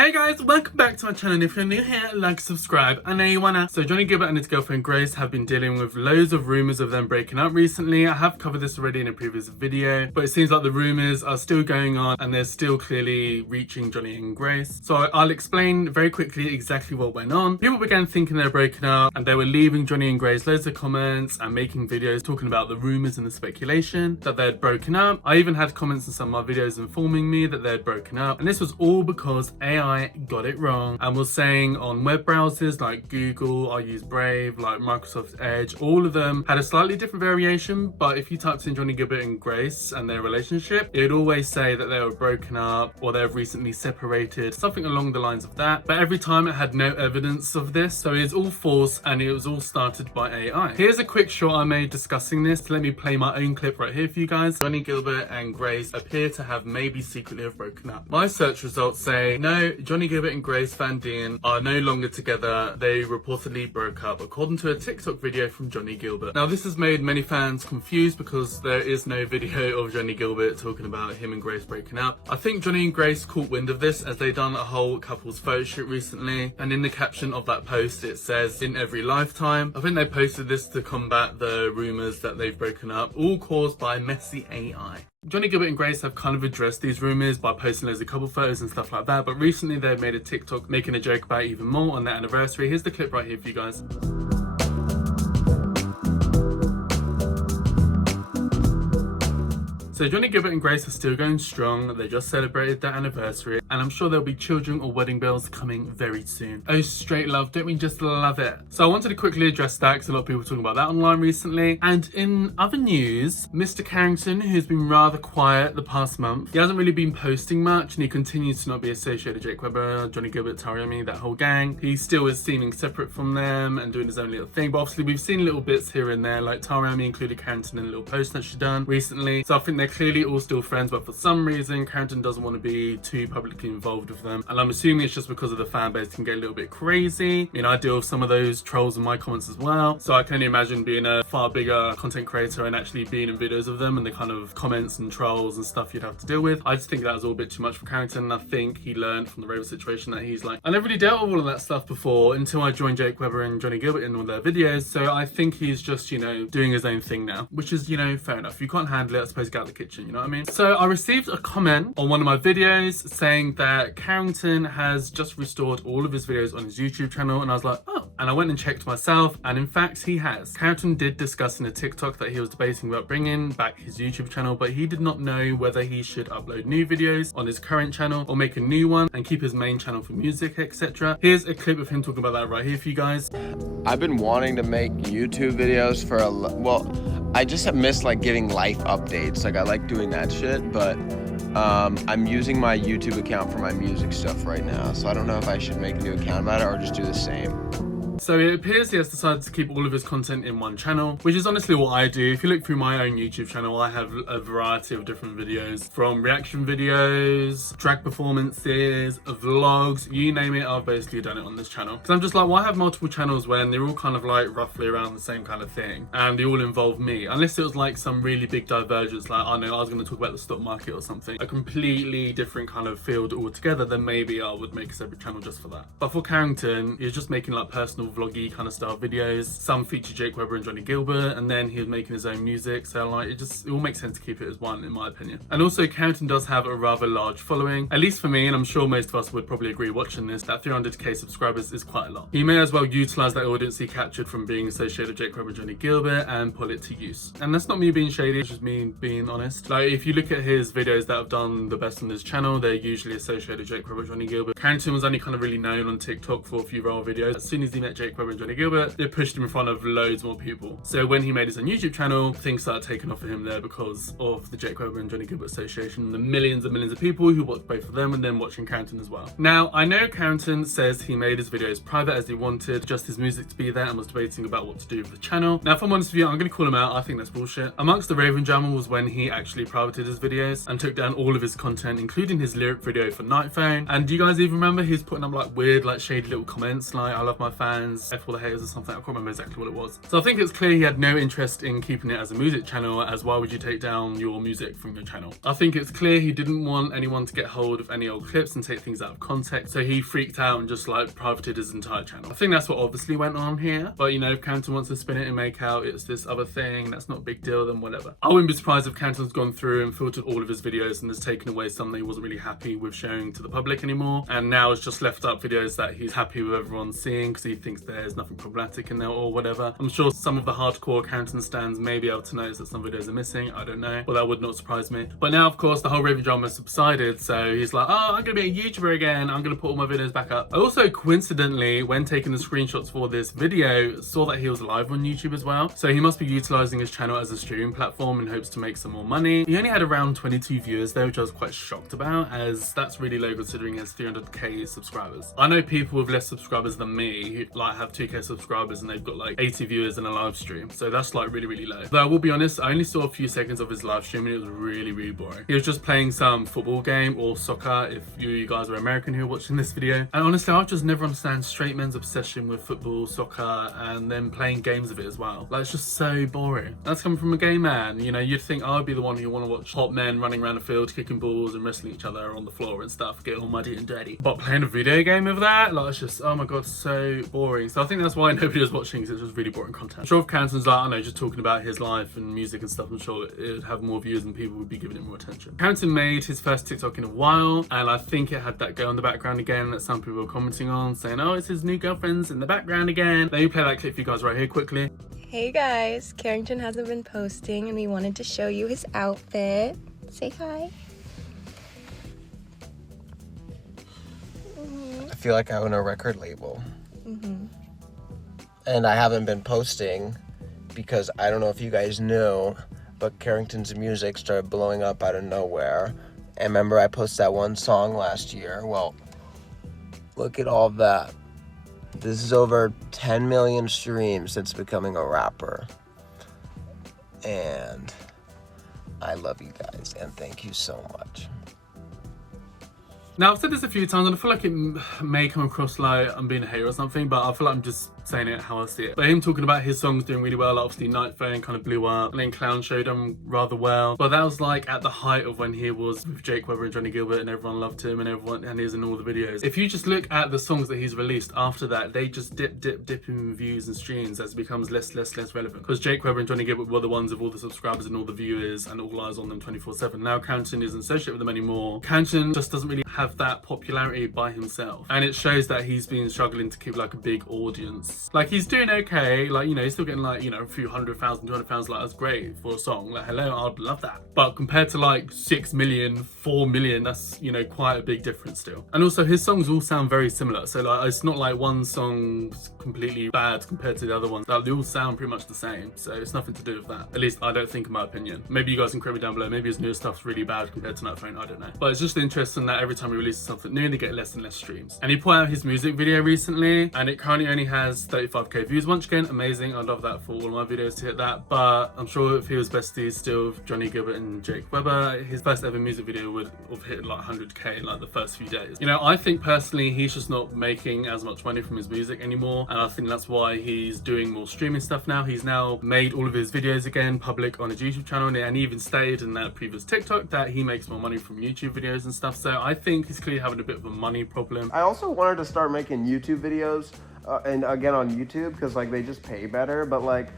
Hey guys, welcome back to my channel, and if you're new here, like, subscribe. I know you wanna. So Johnnie Guilbert and his girlfriend Grace have been dealing with loads of rumours of them breaking up recently. I have covered this already in a previous video, but it seems like the rumours are still going on and they're still clearly reaching Johnnie and Grace. So I'll explain very quickly exactly what went on. People began thinking they were breaking up and they were leaving Johnnie and Grace loads of comments and making videos talking about the rumours and the speculation that they had broken up. I even had comments in some of my videos informing me that they had broken up, and this was all because AI got it wrong and was saying on web browsers like Google, I use Brave, like Microsoft Edge, all of them had a slightly different variation, but if you typed in Johnnie Guilbert and Grace and their relationship, it would always say that they were broken up or they've recently separated, something along the lines of that. But every time it had no evidence of this, so it's all false and it was all started by AI. Here's a quick short I made discussing this. Let me play my own clip right here for you guys. Johnnie Guilbert and Grace appear to have maybe secretly have broken up. My search results say, no, Johnnie Guilbert and Grace Van Dien are no longer together. They reportedly broke up, according to a TikTok video from Johnnie Guilbert. Now, this has made many fans confused because there is no video of Johnnie Guilbert talking about him and Grace breaking up. I think Johnnie and Grace caught wind of this as they done a whole couples photo shoot recently, and in the caption of that post it says, in every lifetime. I think they posted this to combat the rumours that they've broken up, all caused by messy AI. Johnnie Guilbert and Grace have kind of addressed these rumours by posting loads of couple photos and stuff like that, but recently they've made a TikTok making a joke about it even more on their anniversary. Here's the clip right here for you guys. So Johnnie Guilbert and Grace are still going strong. They just celebrated their anniversary, and I'm sure there'll be children or wedding bells coming very soon. Oh, straight love, don't we just love it? So I wanted to quickly address that because a lot of people were talking about that online recently. And in other news, Mr. Carrington, who's been rather quiet the past month, he hasn't really been posting much, and he continues to not be associated with Jake Webber, Johnnie Guilbert, Tariomi, that whole gang. He still is seeming separate from them and doing his own little thing, but obviously we've seen little bits here and there, like Tariomi included Carrington in a little post that she done recently. So I think they're clearly all still friends, but for some reason Carrington doesn't want to be too publicly involved with them, and I'm assuming it's just because of the fan base can get a little bit crazy. You know, I deal with some of those trolls in my comments as well, so I can only imagine being a far bigger content creator and actually being in videos of them and the kind of comments and trolls and stuff you'd have to deal with. I just think that was all a bit too much for Carrington, and I think he learned from the Raver situation that he's like, I never really dealt with all of that stuff before until I joined Jake Webber and Johnnie Guilbert in all their videos, so I think he's just, you know, doing his own thing now, which is, you know, fair enough. If you can't handle it, I suppose get out of the kitchen, you know what I mean? So I received a comment on one of my videos saying that Carrington has just restored all of his videos on his YouTube channel, and I was like, oh, and I went and checked myself, and in fact he has. Carrington did discuss in a TikTok that he was debating about bringing back his YouTube channel, but he did not know whether he should upload new videos on his current channel or make a new one and keep his main channel for music, etc. Here's a clip of him talking about that right here for you guys. I've been wanting to make YouTube videos for I just have missed like giving life updates. Like I like doing that shit, but I'm using my YouTube account for my music stuff right now, so I don't know if I should make a new account about it or just do the same. So it appears he has decided to keep all of his content in one channel, which is honestly what I do. If you look through my own YouTube channel, I have a variety of different videos, from reaction videos, drag performances, vlogs, you name it, I've basically done it on this channel. Because I'm just like, why have multiple channels when they're all kind of like roughly around the same kind of thing and they all involve me? Unless it was like some really big divergence, like, I know, I was going to talk about the stock market or something, a completely different kind of field altogether, then maybe I would make a separate channel just for that. But for Carrington, he's just making like personal vloggy kind of style videos. Some feature Jake Webber and Johnnie Guilbert, and then he was making his own music, so like it all makes sense to keep it as one, in my opinion. And also Carrington does have a rather large following, at least for me, and I'm sure most of us would probably agree watching this, that 300k subscribers is quite a lot. He may as well utilize that audience he captured from being associated with Jake Webber and Johnnie Guilbert and put it to use. And that's not me being shady, it's just me being honest. Like if you look at his videos that have done the best on his channel, they're usually associated with Jake Webber and Johnnie Guilbert. Carrington was only kind of really known on TikTok for a few viral videos. As soon as he met Jake Webber and Johnnie Guilbert, it pushed him in front of loads more people. So when he made his own YouTube channel, things started taking off for him there because of the Jake Webber and Johnnie Guilbert association, the millions and millions of people who watched both of them and then watching Carrington as well. Now, I know Carrington says he made his videos private as he wanted just his music to be there and was debating about what to do with the channel. Now, if I'm honest with you, I'm going to call him out. I think that's bullshit. Amongst the Raven drama was when he actually privated his videos and took down all of his content, including his lyric video for Night Phone. And do you guys even remember he was putting up like weird, like shady little comments like, I love my fans, friends, F all the haters or something. I can't remember exactly what it was. So I think it's clear he had no interest in keeping it as a music channel, as why would you take down your music from your channel? I think it's clear he didn't want anyone to get hold of any old clips and take things out of context, so he freaked out and just like privated his entire channel. I think that's what obviously went on here, but you know, if Carrington wants to spin it and make out it's this other thing, that's not a big deal, then whatever. I wouldn't be surprised if Carrington's gone through and filtered all of his videos and has taken away some that he wasn't really happy with showing to the public anymore, and now has just left up videos that he's happy with everyone seeing because he thinks there's nothing problematic in there or whatever. I'm sure some of the hardcore Carrington stands may be able to notice that some videos are missing, I don't know, well that would not surprise me. But now of course the whole Raven drama has subsided, so he's like, oh, I'm gonna be a YouTuber again, I'm gonna put all my videos back up. I also coincidentally, when taking the screenshots for this video, saw that he was live on YouTube as well, so he must be utilizing his channel as a streaming platform in hopes to make some more money. He only had around 22 viewers though, which I was quite shocked about, as that's really low considering he has 300k subscribers. I know people with less subscribers than me who like have 2k subscribers and they've got like 80 viewers in a live stream, so that's like really low. Though I will be honest, I only saw a few seconds of his live stream and it was really boring. He was just playing some football game or soccer, if you guys are American who are watching this video. And honestly, I just never understand straight men's obsession with football, soccer, and then playing games of it as well. Like, it's just so boring. That's coming from a gay man. You know, you'd think I'd be the one who want to watch hot men running around the field, kicking balls and wrestling each other on the floor and stuff, get all muddy and dirty. But playing a video game of that, like, it's just, oh my god, so boring. So I think that's why nobody was watching, because it's just really boring content. I'm sure if Carrington's like, I don't know, just talking about his life and music and stuff, I'm sure it would have more views and people would be giving it more attention. Carrington made his first TikTok in a while, and I think it had that girl in the background again that some people were commenting on, saying, oh, it's his new girlfriend's in the background again. Let me play that clip for you guys right here quickly. Hey guys, Carrington hasn't been posting and we wanted to show you his outfit. Say hi. I feel like I own a record label. And I haven't been posting because I don't know if you guys know, but Carrington's music started blowing up out of nowhere. And remember, I posted that one song last year. Well, look at all that. This is over 10 million streams since becoming a rapper. And I love you guys, and thank you so much. Now, I've said this a few times, and I feel like it may come across like I'm being a hater or something, but I feel like I'm just saying it how I see it. But him talking about his songs doing really well, like obviously Night Phone kind of blew up, and then Clown Show done rather well. But that was like at the height of when he was with Jake Webber and Johnnie Guilbert, and everyone loved him, and he's in all the videos. If you just look at the songs that he's released after that, they just dip in views and streams as it becomes less relevant. Because Jake Webber and Johnnie Guilbert were the ones with all the subscribers and all the viewers and all eyes on them 24/7. Now Carrington isn't associated with them anymore. Carrington just doesn't really have that popularity by himself, and it shows that he's been struggling to keep like a big audience. Like, he's doing okay, like, you know, he's still getting like, you know, a few 100,000, 200,000, like, that's great for a song, like, hello, I'd love that. But compared to like 6 million, 4 million, that's, you know, quite a big difference still. And also his songs all sound very similar, so like it's not like one song's completely bad compared to the other ones. Like, they all sound pretty much the same, so it's nothing to do with that. At least I don't think, in my opinion. Maybe you guys can correct me down below, maybe his new stuff's really bad compared to Night Phone, I don't know. But it's just interesting that every time he releases something new, they get less and less streams. And he put out his music video recently, and it currently only has 35k views. Once again, amazing, I'd love that for all of my videos to hit that. But I'm sure if he was besties still with Johnnie Guilbert and Jake Webber, his first ever music video would have hit like 100k in like the first few days. You know, I think personally he's just not making as much money from his music anymore, and I think that's why he's doing more streaming stuff now. He's now made all of his videos again public on his YouTube channel, and he even stated in that previous TikTok that he makes more money from YouTube videos and stuff. So I think he's clearly having a bit of a money problem. I also wanted to start making YouTube videos, and again on YouTube, because like they just pay better, but like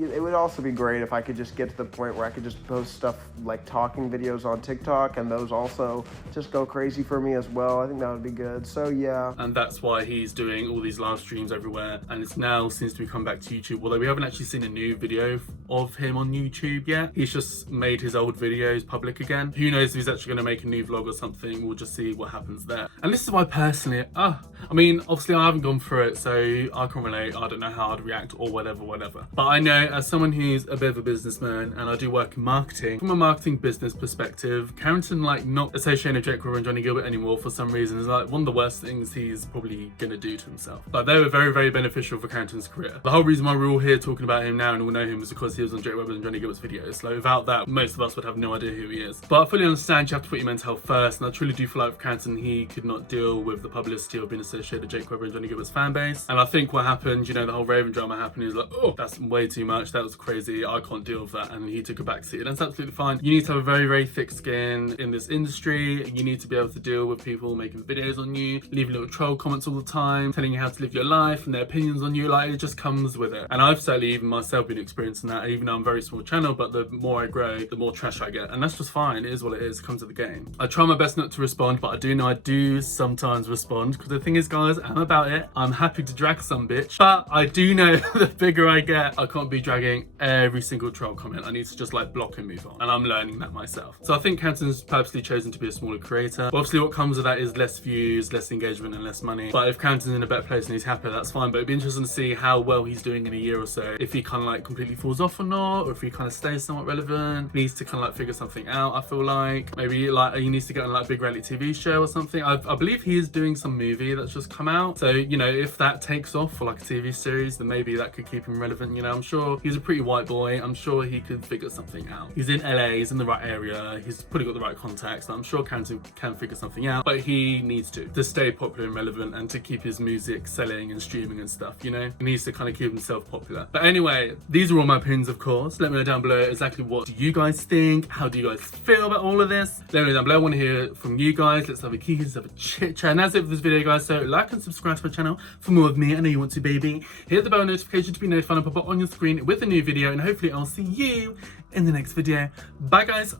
it would also be great if I could just get to the point where I could just post stuff like talking videos on TikTok, and those also just go crazy for me as well. I think that would be good. So yeah. And that's why he's doing all these live streams everywhere, and it's now seems to be coming back to YouTube, although we haven't actually seen a new video of him on YouTube yet. He's just made his old videos public again. Who knows if he's actually going to make a new vlog or something. We'll just see what happens there. And this is why personally, I mean, obviously I haven't gone through it, so I can relate. I don't know how I'd react or whatever. But I know know, as someone who's a bit of a businessman and I do work in marketing, from a marketing business perspective, Carrington like not associating with Breakup Rumours and Johnnie Guilbert anymore for some reason is like one of the worst things he's probably gonna do to himself. Like they were very, very beneficial for Carrington's career. The whole reason why we're all here talking about him now and all know him is because he was on Jake Webber and Johnnie Gilbert's videos. Like without that, most of us would have no idea who he is. But I fully understand you have to put your mental health first, and I truly do feel like for Carrington, he could not deal with the publicity of being associated with Jake Webber and Johnnie Gilbert's fan base. And I think what happened, you know, the whole Raven drama happened, he was like, oh, that's way too much, that was crazy, I can't deal with that, and he took a backseat. And that's absolutely fine. You need to have a very, very thick skin in this industry. You need to be able to deal with people making videos on you, leaving little troll comments all the time, telling you how to live your life and their opinions on you. Like it just comes with it. And I've certainly even myself been experiencing that, even though I'm a very small channel, but the more I grow, the more trash I get. And that's just fine. It is what it is. It comes with the game. I try my best not to respond, but I do know I do sometimes respond, because the thing is, guys, I'm about it. I'm happy to drag some bitch, but I do know the bigger I get, I can't be dragging every single troll comment. I need to just like block and move on. And I'm learning that myself. So I think Carrington's purposely chosen to be a smaller creator. But obviously what comes with that is less views, less engagement and less money. But if Carrington's in a better place and he's happy, that's fine. But it'd be interesting to see how well he's doing in a year or so. If he kind of like completely falls off or not, or if he kind of stays somewhat relevant. Needs to kind of like figure something out, I feel like. Maybe like he needs to get on like a big reality TV show or something. I believe he is doing some movie that's just come out. So, you know, if that takes off for like a TV series, then maybe that could keep him relevant. You know, I'm sure he's a pretty white boy. I'm sure he could figure something out. He's in LA, he's in the right area, he's probably got the right contacts. I'm sure Carrington can figure something out, but he needs to stay popular and relevant and to keep his music selling and streaming and stuff, you know? He needs to kind of keep himself popular. But anyway, these are all my opinions, of course. Let me know down below exactly what do you guys think? How do you guys feel about all of this? Let me know down below. I want to hear from you guys. Let's have a kiki, let's have a chit chat. And that's it for this video, guys. So like and subscribe to my channel for more of me. I know you want to, baby. Hit the bell notification to be notified and pop up on your screen with a new video, and hopefully I'll see you in the next video. Bye, guys.